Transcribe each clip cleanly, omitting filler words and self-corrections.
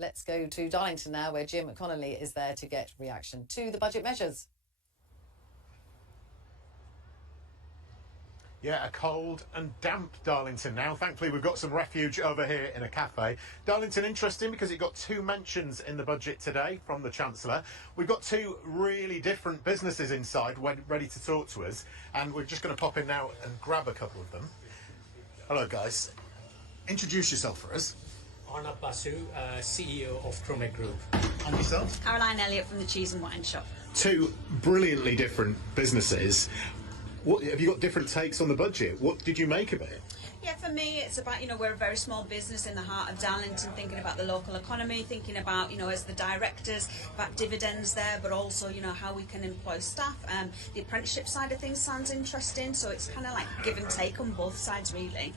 let's go to Darlington now, where Jim Connolly is there to get reaction to the budget measures. Yeah, a cold and damp Darlington now. Thankfully, we've got some refuge over here in a cafe. Darlington, interesting because it got 2 mentions in the budget today from the Chancellor. We've got 2 really different businesses inside ready to talk to us, and we're just going to pop in now and grab a couple of them. Hello, guys. Introduce yourself for us. Arnab Basu, CEO of Kromek Group. And yourself? Caroline Elliott from the Cheese and Wine Shop. 2 brilliantly different businesses. Have you got different takes on the budget? What did you make of it? Yeah, for me, it's about, we're a very small business in the heart of Darlington, thinking about the local economy, thinking about, as the directors, about dividends there, but also, how we can employ staff. The apprenticeship side of things sounds interesting, so it's kind of like give and take on both sides, really.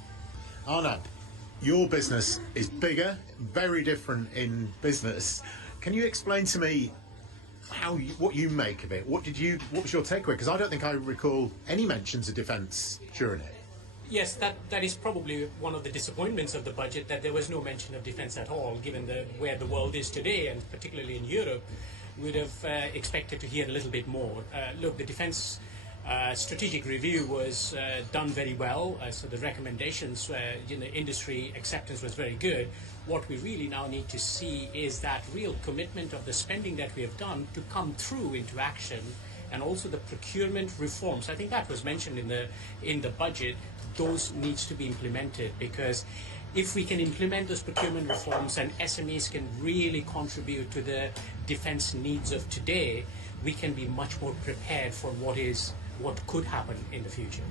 Arnab, your business is bigger, very different in business. Can you explain to me what you make of it? What was your takeaway? Because I don't think I recall any mentions of defence during it. Yes, that is probably one of the disappointments of the budget, that there was no mention of defence at all, given where the world is today, and particularly in Europe. We'd have expected to hear a little bit more. Look, the defence strategic review was done very well, so the recommendations, industry acceptance was very good. What we really now need to see is that real commitment of the spending that we have done to come through into action, and also the procurement reforms. I think that was mentioned in the budget. Those needs to be implemented, because if we can implement those procurement reforms and SMEs can really contribute to the defence needs of today, we can be much more prepared for what could happen in the future.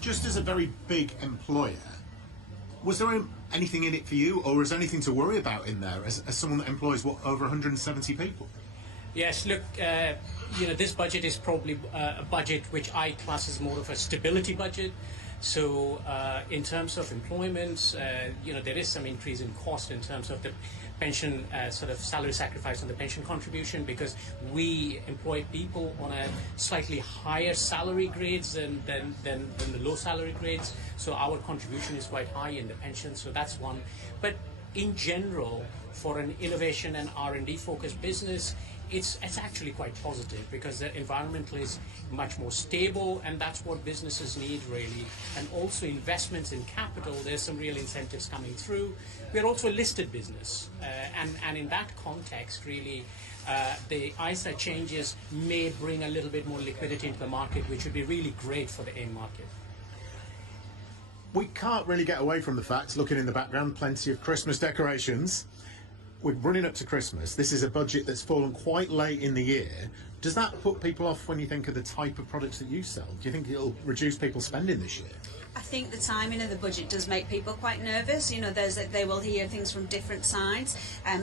Just as a very big employer, was there anything in it for you, or is there anything to worry about in there as someone that employs, over 170 people? Yes, look, this budget is probably a budget which I class as more of a stability budget. So in terms of employment, there is some increase in cost in terms of the pension, salary sacrifice on the pension contribution, because we employ people on a slightly higher salary grades than the low salary grades. So our contribution is quite high in the pension, so that's one. But in general, for an innovation and R&D focused business, it's actually quite positive, because the environment is much more stable, and that's what businesses need, really. And also investments in capital, there's some real incentives coming through. We're also a listed business, and in that context, really, the ISA changes may bring a little bit more liquidity into the market, which would be really great for the AIM market. We can't really get away from the fact, looking in the background, plenty of Christmas decorations. We're running up to Christmas. This is a budget that's fallen quite late in the year. Does that put people off when you think of the type of products that you sell? Do you think it'll reduce people's spending this year? I think the timing of the budget does make people quite nervous. They will hear things from different sides.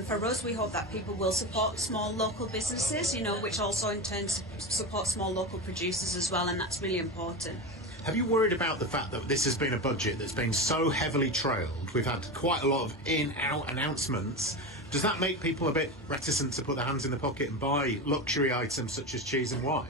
For us, we hope that people will support small local businesses, which also in turn support small local producers as well, and that's really important. Have you worried about the fact that this has been a budget that's been so heavily trailed? We've had quite a lot of in-out announcements. Does that make people a bit reticent to put their hands in the pocket and buy luxury items such as cheese and wine?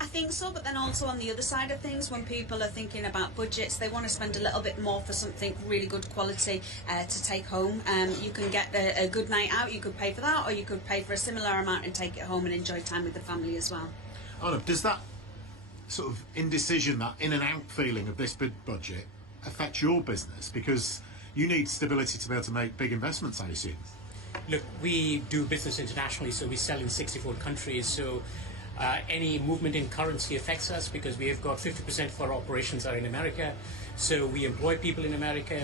I think so, but then also on the other side of things, when people are thinking about budgets, they want to spend a little bit more for something really good quality to take home. You can get a good night out, you could pay for that, or you could pay for a similar amount and take it home and enjoy time with the family as well. Arnab, does that sort of indecision, that in and out feeling of this big budget affect your business? Because you need stability to be able to make big investments, I assume. Look, we do business internationally, so we sell in 64 countries, so any movement in currency affects us, because we have got 50% of our operations are in America, so we employ people in America.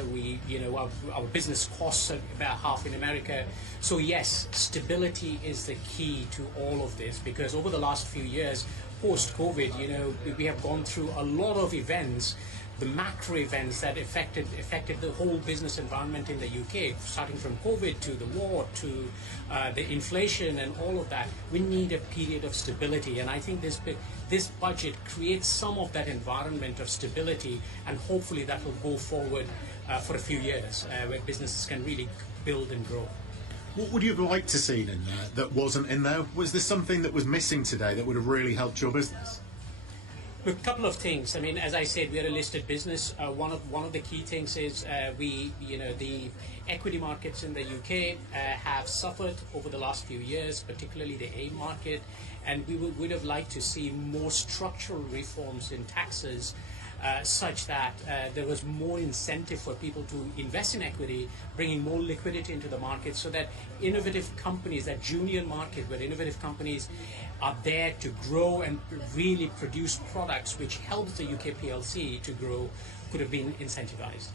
Our business costs are about half in America. So yes, stability is the key to all of this, because over the last few years, post-COVID, we have gone through a lot of events, the macro events that affected the whole business environment in the UK, starting from COVID to the war to the inflation and all of that. We need a period of stability, and I think this budget creates some of that environment of stability, and hopefully that will go forward for a few years, where businesses can really build and grow. What would you have liked to see in there that wasn't in there? Was there something that was missing today that would have really helped your business? Look, a couple of things. I mean, as I said, we are a listed business. One of the key things is the equity markets in the UK have suffered over the last few years, particularly the AIM market, and we would have liked to see more structural reforms in taxes. Such that there was more incentive for people to invest in equity, bringing more liquidity into the market, so that innovative companies, that junior market where innovative companies are there to grow and really produce products which helps the UK PLC to grow, could have been incentivized.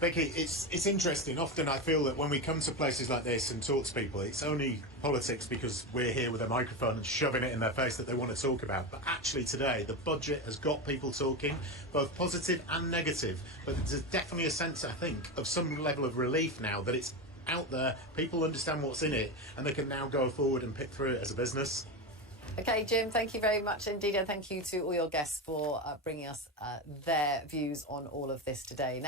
Vicky, it's interesting. Often I feel that when we come to places like this and talk to people, it's only politics because we're here with a microphone and shoving it in their face that they want to talk about. But actually today, the budget has got people talking, both positive and negative. But there's definitely a sense, I think, of some level of relief now that it's out there, people understand what's in it, and they can now go forward and pick through it as a business. Okay, Jim, thank you very much indeed, and thank you to all your guests for bringing us their views on all of this today.